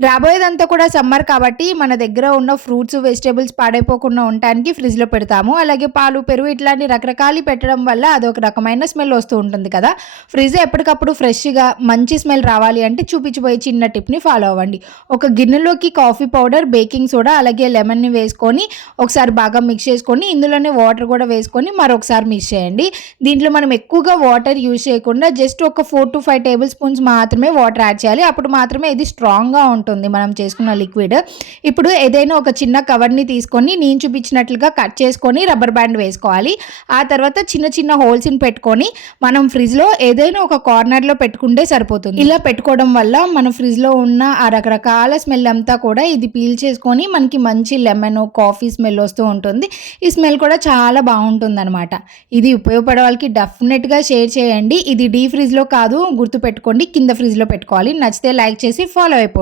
రాబోయేదంతా కూడా సమ్మర్ కాబట్టి మన దగ్గర ఉన్న ఫ్రూట్స్, వెజిటబుల్స్ పాడైపోకుండా ఉండటానికి ఫ్రిడ్జ్‌లో పెడతాము. అలాగే పాలు, పెరుగు ఇట్లాంటి రకరకాలు పెట్టడం వల్ల అదొక రకమైన స్మెల్ వస్తూ ఉంటుంది కదా! ఫ్రిడ్జ్ ఎప్పటికప్పుడు ఫ్రెష్‌గా మంచి స్మెల్ రావాలి అంటే చూపించబోయే చిన్న టిప్‌ని ఫాలో అవ్వండి. ఒక గిన్నెలోకి కాఫీ పౌడర్, బేకింగ్ సోడా అలాగే లెమన్‌ని వేసుకొని ఒకసారి బాగా మిక్స్ చేసుకొని ఇందులోనే వాటర్ కూడా వేసుకొని మరొకసారి మిక్స్ చేయండి. దీంట్లో మనం ఎక్కువగా వాటర్ యూజ్ చేయకుండా జస్ట్ ఒక 4-5 టేబుల్ స్పూన్స్ మాత్రమే వాటర్ యాడ్ చేయాలి. అప్పుడు మాత్రమే ఇది స్ట్రాంగ్‌గా ఉంటుంది మనం చేసుకున్న లిక్విడ్. ఇప్పుడు ఏదైనా ఒక చిన్న కవర్‌ని తీసుకొని నేను చూపించినట్లుగా కట్ చేసుకొని రబ్బర్ బ్యాండ్ వేసుకోవాలి. ఆ తర్వాత చిన్న చిన్న హోల్స్‌ని పెట్టుకొని మనం ఫ్రిడ్జ్‌లో ఏదైనా ఒక కార్నర్‌లో పెట్టుకుంటే సరిపోతుంది. ఇలా పెట్టుకోవడం వల్ల మన ఫ్రిడ్జ్‌లో ఉన్న ఆ రకరకాల స్మెల్ అంతా కూడా ఇది పీల్ చేసుకొని మనకి మంచి లెమన్, కాఫీ స్మెల్ వస్తూ ఉంటుంది. ఈ స్మెల్ కూడా చాలా బాగుంటుందన్నమాట. ఇది ఉపయోగపడే వాళ్ళకి డెఫినెట్‌గా షేర్ చేయండి. ఇది డీ ఫ్రిడ్జ్‌లో కాదు గుర్తుపెట్టుకోండి, కింద ఫ్రిడ్జ్‌లో పెట్టుకోవాలి. నచ్చితే లైక్ చేసి ఫాలో అయిపోండి.